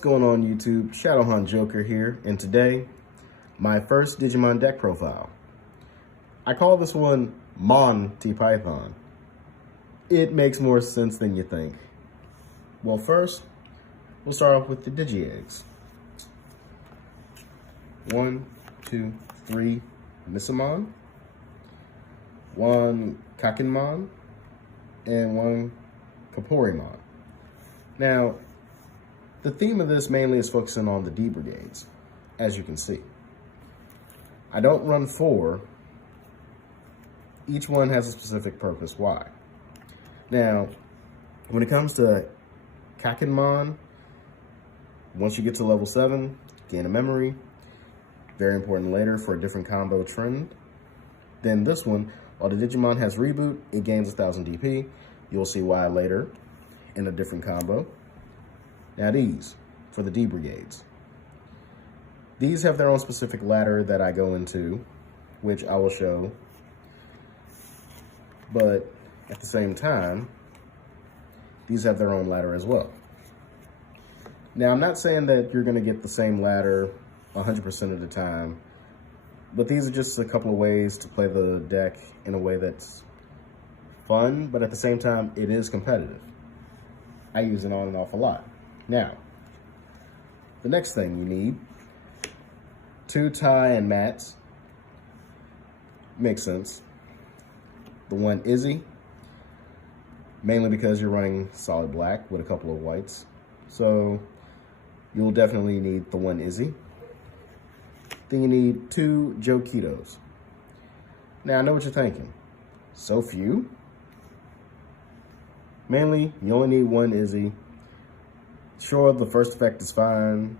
going on YouTube? Shadowhaunt Joker here, and today, my first Digimon deck profile. I call this one MON-ty Python. It makes more sense than you think. Well, first, we'll start off with the Digi-eggs. 1, 2, 3 Missamon, 1 Kakenmon, and 1 Kaporimon. Now, the theme of this mainly is focusing on the D brigades, as you can see. I don't run 4. Each one has a specific purpose why. Now, when it comes to Kakenmon, once you get to level 7, gain a memory. Very important later for a different combo trend. Then this one, while the Digimon has reboot, it gains 1000 DP. You'll see why later in a different combo. Now these, for the D brigades. These have their own specific ladder that I go into, which I will show. But at the same time, these have their own ladder as well. Now, I'm not saying that you're gonna get the same ladder 100% of the time, but these are just a couple of ways to play the deck in a way that's fun, but at the same time, it is competitive. I use it on and off a lot. Now, the next thing you need, 2 Ty and mats. Makes sense. The 1 Izzy, mainly because you're running solid black with a couple of whites. So you'll definitely need the 1 Izzy. Then you need 2 Jokitos. Now I know what you're thinking. So few? Mainly, you only need 1 Izzy. Sure, the first effect is fine.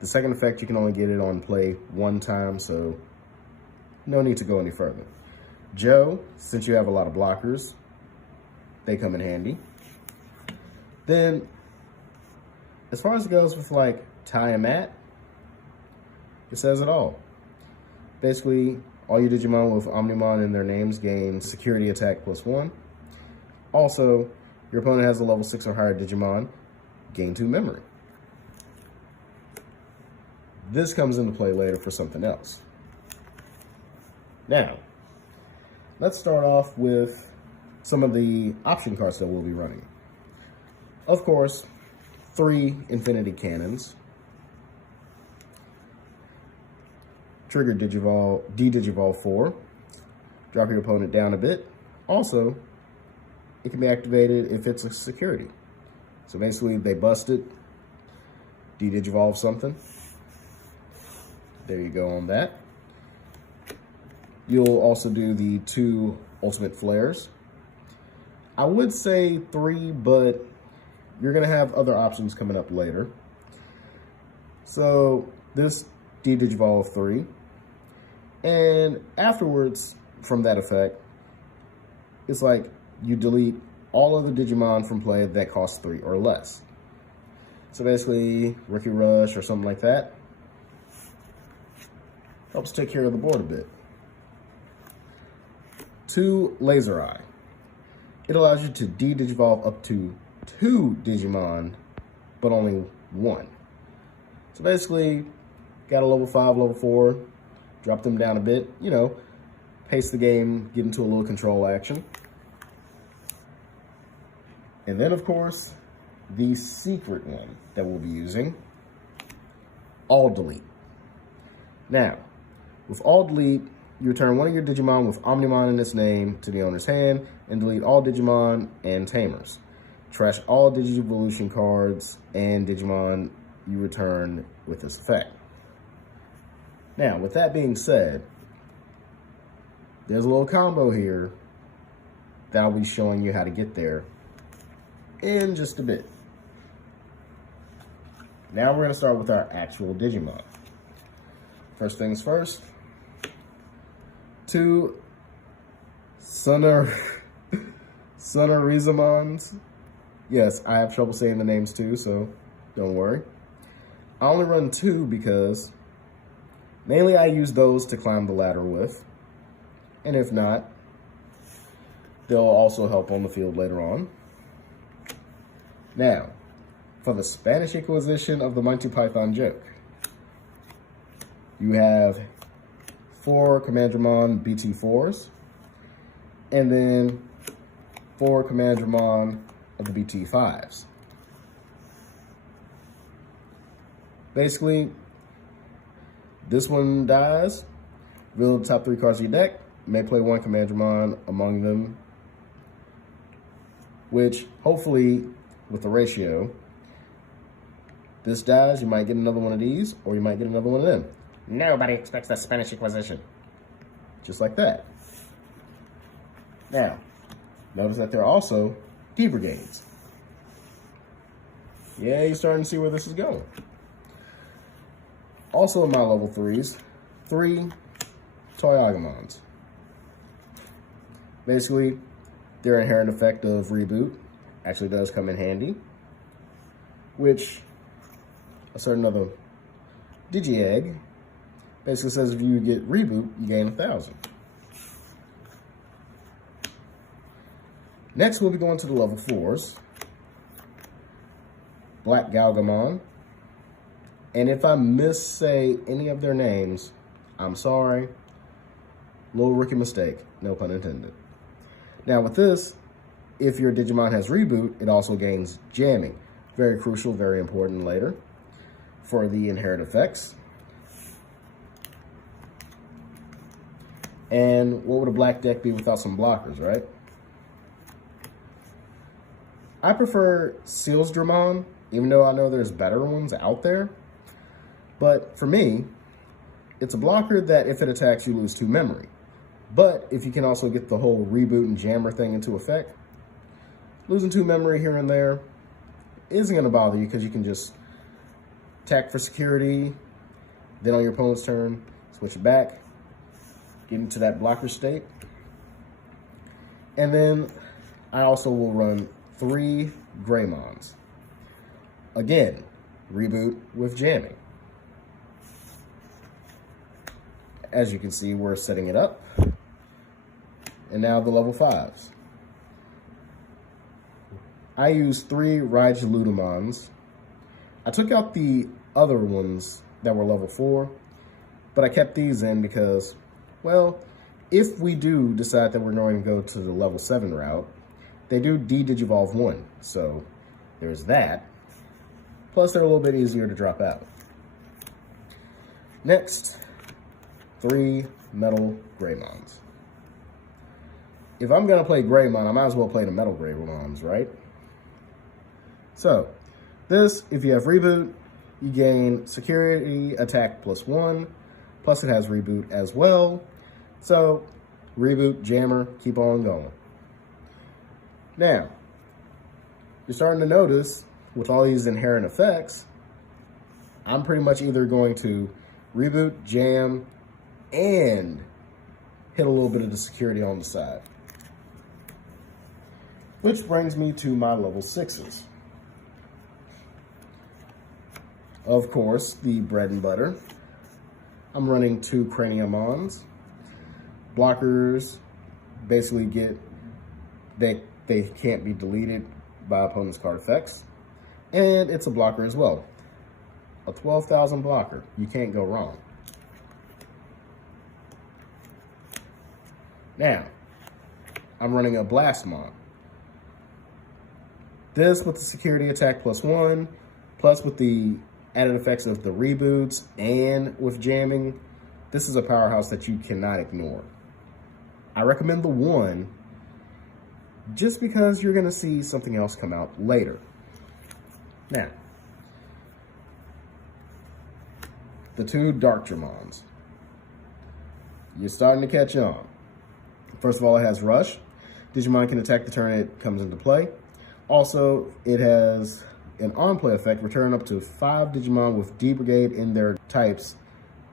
The second effect, you can only get it on play 1 time, so no need to go any further. Joe, since you have a lot of blockers, they come in handy. Then, as far as it goes with like Ty and Matt, it says it all. Basically, all your Digimon with Omnimon in their names gain security attack +1. Also, your opponent has a level 6 or higher Digimon, gain 2 memory. This comes into play later for something else. Now, let's start off with some of the option cards that we'll be running. Of course, 3 Infinity Cannons. Trigger D-Digivolve 4. Drop your opponent down a bit. Also, it can be activated if it's a security. So basically, they bust it, D-Digivolve something. There you go on that. You'll also do the 2 Ultimate Flares. I would say 3, but you're gonna have other options coming up later. So this D-Digivolve 3. And afterwards, from that effect, it's like you delete all of the Digimon from play that cost 3 or less. So basically, Ricky Rush or something like that helps take care of the board a bit. 2 Laser Eye. It allows you to D-Digivolve up to 2 Digimon, but only 1. So basically, got a level 5, level 4, drop them down a bit, you know, pace the game, get into a little control action. And then, of course, the secret one that we'll be using, All Delete. Now, with All Delete, you return one of your Digimon with Omnimon in its name to the owner's hand and delete all Digimon and Tamers. Trash all Digivolution cards and Digimon you return with this effect. Now, with that being said, there's a little combo here that I'll be showing you how to get there in just a bit. Now we're going to start with our actual Digimon. First things first, 2 Sonorizamons. Yes, I have trouble saying the names too, so don't worry. I only run 2 because mainly I use those to climb the ladder with. And if not, they'll also help on the field later on. Now, for the Spanish Inquisition of the Monty Python joke. You have 4 Commandramon BT4s, and then 4 Commandramon of the BT5s. Basically, this one dies, reveal the top 3 cards of your deck, may play 1 Commandramon among them, which hopefully, with the ratio, this dies, you might get another one of these, or you might get another one of them. Nobody expects the Spanish Inquisition. Just like that. Now, notice that there are also D brigades. Yeah, you're starting to see where this is going. Also in my level 3s, 3 Toy Agamons. Basically, their inherent effect of reboot actually does come in handy, which a certain other Digi-Egg basically says if you get reboot, you gain 1,000. Next, we'll be going to the level 4s. Black Galgamon. And if I missay any of their names, I'm sorry. Little rookie mistake, no pun intended. Now with this, if your Digimon has reboot, it also gains jamming. Very crucial, very important later for the inherent effects. And what would a black deck be without some blockers, right? I prefer Seals Dramon, even though I know there's better ones out there. But for me, it's a blocker that if it attacks, you lose 2 memory. But if you can also get the whole reboot and jammer thing into effect, losing 2 memory here and there isn't going to bother you because you can just attack for security, then on your opponent's turn, switch it back, get into that blocker state. And then I also will run 3 Greymons. Again, reboot with jamming. As you can see, we're setting it up. And now the level 5s. I use 3 Raijuludamons. I took out the other ones that were level 4, but I kept these in because, well, if we do decide that we're going to go to the level 7 route, they do de-digivolve 1, so there's that. Plus, they're a little bit easier to drop out. Next, 3 Metal Greymons. If I'm going to play Greymon, I might as well play the Metal Greymons, right? So, this, if you have reboot, you gain security attack +1, plus it has reboot as well. So, reboot, jammer, keep on going. Now, you're starting to notice, with all these inherent effects, I'm pretty much either going to reboot, jam, and hit a little bit of the security on the side. Which brings me to my level 6s. Of course, the bread and butter. I'm running 2 Craniamons. Blockers basically they can't be deleted by opponent's card effects. And it's a blocker as well. A 12,000 blocker. You can't go wrong. Now, I'm running a Blastmon. This with the security attack +1, plus with the added effects of the reboots and with jamming, this is a powerhouse that you cannot ignore. I recommend the 1 just because you're going to see something else come out later. Now, the 2 Dark Dramons. You're starting to catch on. First of all, it has Rush. Digimon can attack the turn it comes into play. Also, it has an on-play effect, return up to 5 Digimon with D Brigade in their types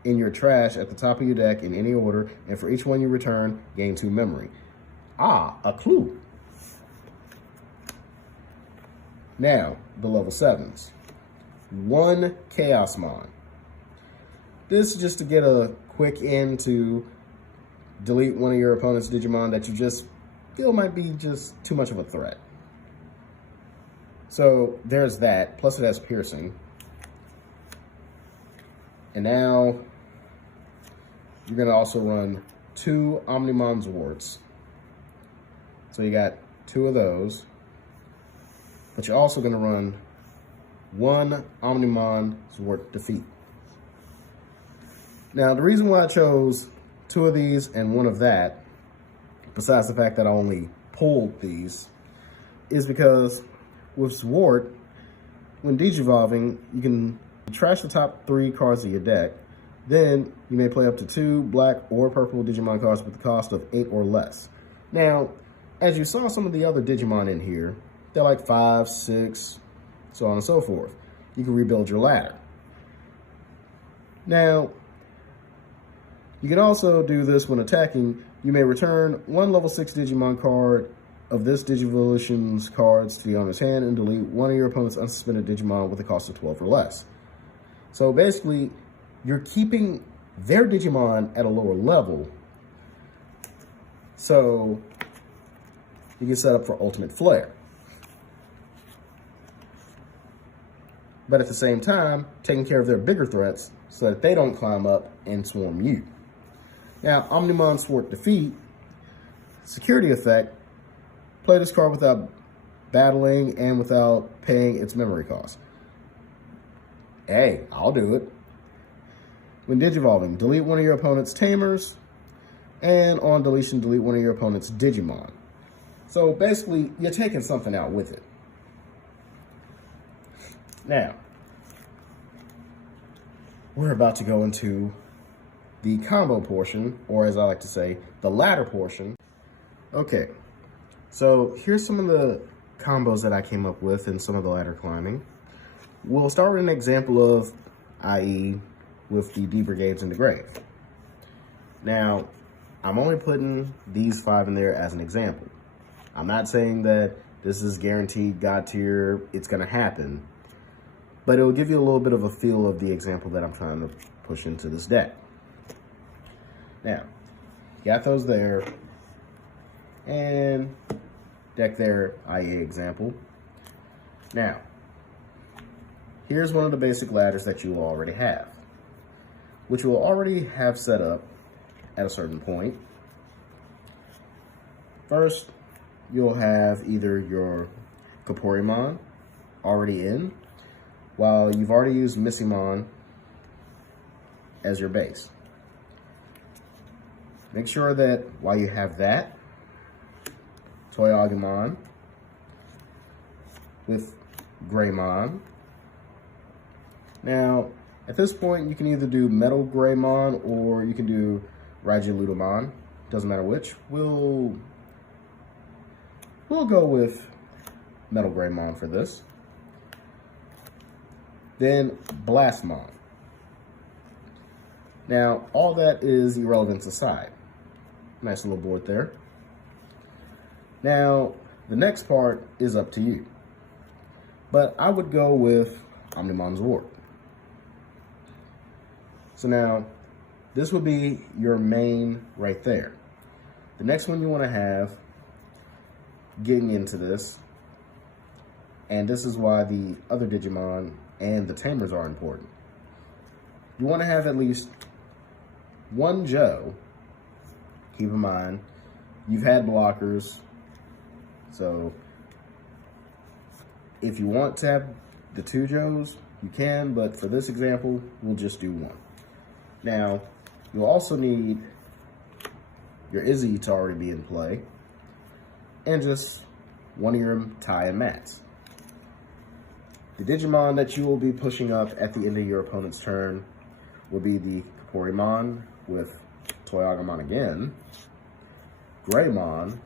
in your trash at the top of your deck in any order, and for each one you return, gain 2 memory. Ah, a clue. Now, the level 7s. 1 Chaosmon. This is just to get a quick in to delete one of your opponent's Digimon that you just feel might be just too much of a threat. So there's that, plus it has piercing. And now you're gonna also run 2 Omnimon Zords. So you got 2 of those, but you're also gonna run 1 Omnimon Zord Defeat. Now, the reason why I chose 2 of these and 1 of that, besides the fact that I only pulled these, is because with Zord, when Digivolving, you can trash the top 3 cards of your deck. Then you may play up to 2 black or purple Digimon cards with the cost of 8 or less. Now, as you saw some of the other Digimon in here, they're like 5, 6, so on and so forth. You can rebuild your ladder. Now, you can also do this when attacking. You may return 1 level 6 Digimon card of this Digivolution's cards to the owner's hand and delete 1 of your opponent's unsuspended Digimon with a cost of 12 or less. So basically, you're keeping their Digimon at a lower level, so you can set up for Ultimate Flare. But at the same time, taking care of their bigger threats so that they don't climb up and swarm you. Now, Omnimon Sword Defeat, security effect, play this card without battling and without paying its memory cost. Hey, I'll do it. When Digivolving, delete 1 of your opponent's Tamers, and on deletion, delete 1 of your opponent's Digimon. So basically, you're taking something out with it. Now, we're about to go into the combo portion, or as I like to say, the ladder portion. Okay, so here's some of the combos that I came up with in some of the ladder climbing. We'll start with an example of, i.e., with the D Brigades in the grave. Now, I'm only putting these 5 in there as an example. I'm not saying that this is guaranteed God tier, it's gonna happen, but it'll give you a little bit of a feel of the example that I'm trying to push into this deck. Now, got those there, and deck their IA example. Now, here's one of the basic ladders that you will already have, which you will already have set up at a certain point. First, you'll have either your Kaporimon already in, while you've already used Missimon as your base. Make sure that while you have that, Toy-Agumon with Greymon. Now, at this point, you can either do Metal Greymon or you can do Raijulutamon. Doesn't matter which. We'll go with Metal Greymon for this. Then Blastmon. Now, all that is irrelevant aside. Nice little board there. Now, the next part is up to you. But I would go with Omnimon Zord. So now, this would be your main right there. The next one you want to have, getting into this, and this is why the other Digimon and the Tamers are important. You want to have at least 1 Joe. Keep in mind, you've had blockers, so if you want to have the 2 Joes, you can, but for this example, we'll just do 1. Now, you'll also need your Izzy to already be in play, and just 1 of your Ty and Mats. The Digimon that you will be pushing up at the end of your opponent's turn will be the Kaporimon with Toy-Agumon again, Greymon,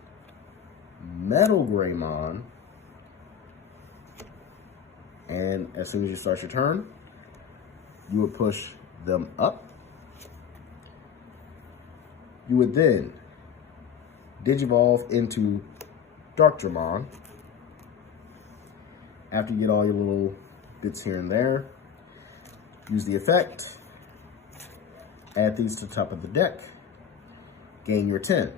Metal Greymon, and as soon as you start your turn, you would push them up. You would then Digivolve into Darkdramon. After you get all your little bits here and there, use the effect, add these to the top of the deck, gain your 10.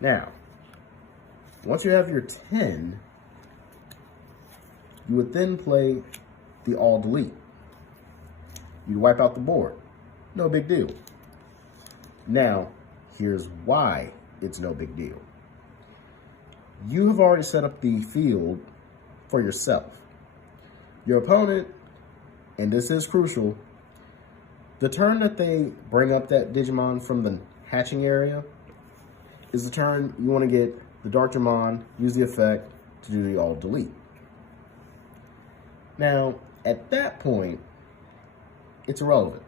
Now, once you have your 10, You would then play the all delete. You'd wipe out the board. No big deal. Now, here's why it's no big deal. You have already set up the field for yourself. Your opponent, and this is crucial, the turn that they bring up that Digimon from the hatching area is the turn you want to get the Darkdramon, use the effect to do the all delete. Now, at that point, it's irrelevant.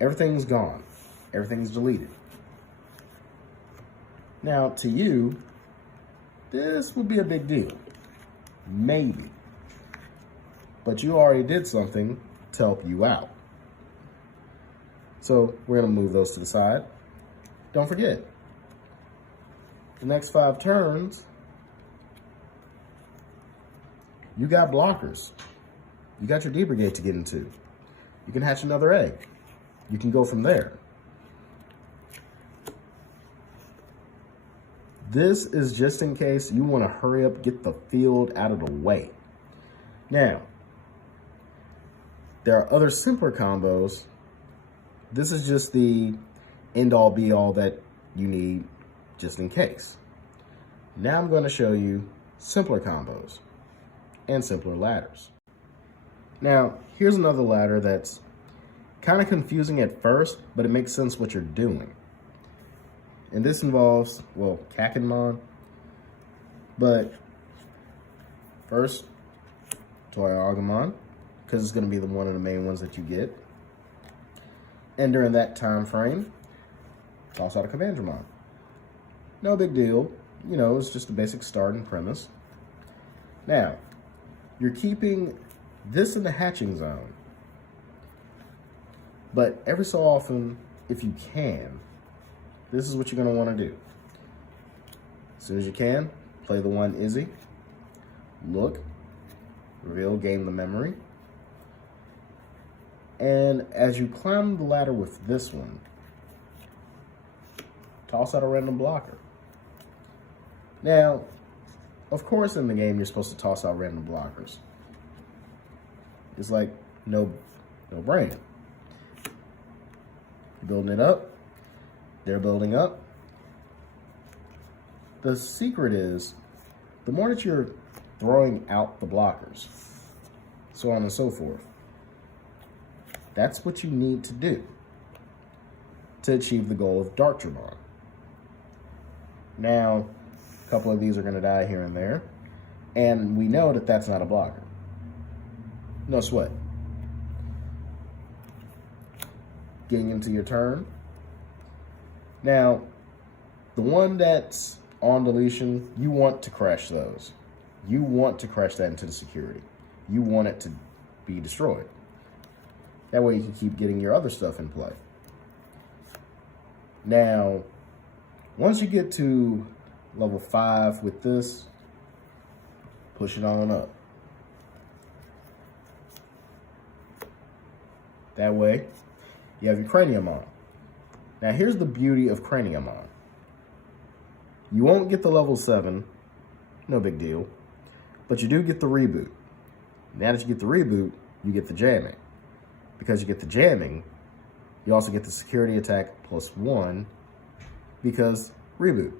Everything's gone. Everything's deleted. Now, to you, this would be a big deal. Maybe. But you already did something to help you out. So we're going to move those to the side. Don't forget, the next 5 turns, you got blockers. You got your D Brigade to get into. You can hatch another egg. You can go from there. This is just in case you want to hurry up, get the field out of the way. Now, there are other simpler combos. This is just the end-all be-all that you need just in case. Now I'm going to show you simpler combos and simpler ladders. Now, here's another ladder that's kind of confusing at first, but it makes sense what you're doing. And this involves, well, Kakenmon. But first, Toy-Agumon, because it's going to be one of the main ones that you get. And during that time frame, toss out a Kavandramon. No big deal. You know, it's just a basic starting premise. Now, you're keeping this in the hatching zone. But every so often, if you can, this is what you're going to want to do. As soon as you can, play the one Izzy. Look, reveal, gain the memory. And as you climb the ladder with this one, toss out a random blocker. Now, of course in the game you're supposed to toss out random blockers. It's like no brainer. You're building it up. They're building up. The secret is, the more that you're throwing out the blockers, so on and so forth, that's what you need to do to achieve the goal of Darkdramon. Now, a couple of these are going to die here and there, and we know that that's not a blocker. No sweat. Getting into your turn. Now, the one that's on deletion, you want to crash those. You want to crash that into the security. You want it to be destroyed. That way you can keep getting your other stuff in play. Now, once you get to level 5 with this, push it on up. That way, you have your Craniumon. Now, here's the beauty of Craniumon. You won't get the level 7, no big deal, but you do get the reboot. Now that you get the reboot, you get the jamming. Because you get the jamming, you also get the security attack +1 because reboot.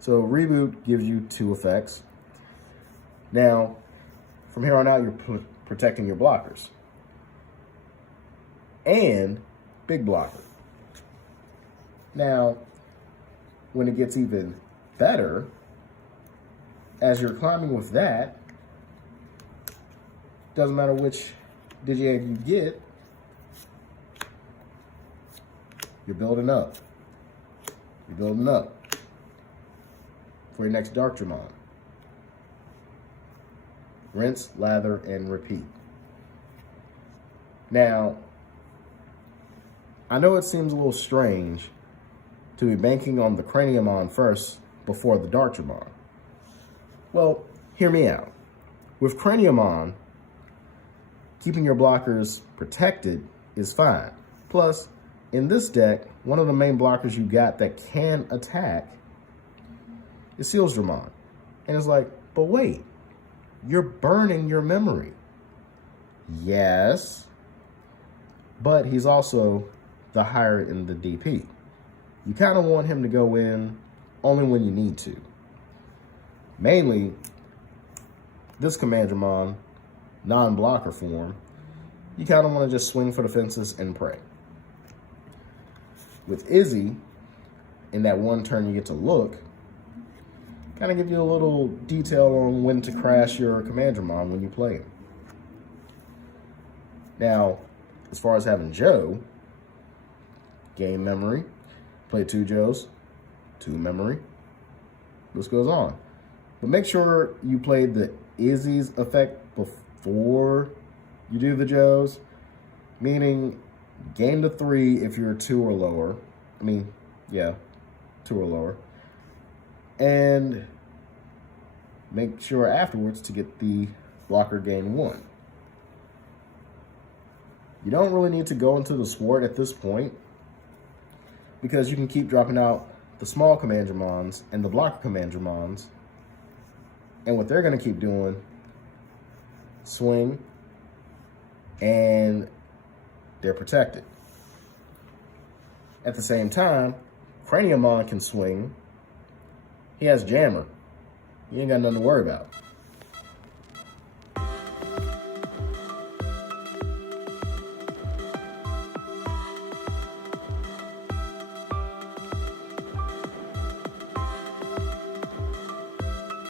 So reboot gives you 2 effects. Now, from here on out, you're protecting your blockers. And big blocker. Now, when it gets even better, as you're climbing with that, doesn't matter which Digi-Egg you get, you're building up. You're building up for your next Darkdramon. Rinse, lather, and repeat. Now, I know it seems a little strange to be banking on the Craniumon first before the Darkdramon. Well, hear me out. With Craniumon, keeping your blockers protected is fine. Plus, in this deck, one of the main blockers you got that can attack is Sealsdramon. And it's like, but wait, you're burning your memory. Yes, but he's also the higher in the DP. You kind of want him to go in only when you need to. Mainly, this Commandramon, non-blocker form, you kind of want to just swing for the fences and pray. With Izzy, in that one turn you get to look, kind of give you a little detail on when to crash your Commandramon when you play him. Now, as far as having Joe, game memory, play 2 Joes, 2 memory, this goes on. But make sure you play the Izzy's effect before you do the Joes, meaning gain to 3 if you're 2 or lower. 2 or lower. And make sure afterwards to get the blocker gain 1. You don't really need to go into the sword at this point because you can keep dropping out the small Commandramons and the blocker Commandramons. And what they're going to keep doing, swing, and they're protected. At the same time, Craniamon can swing. He has Jammer. You ain't got nothing to worry about.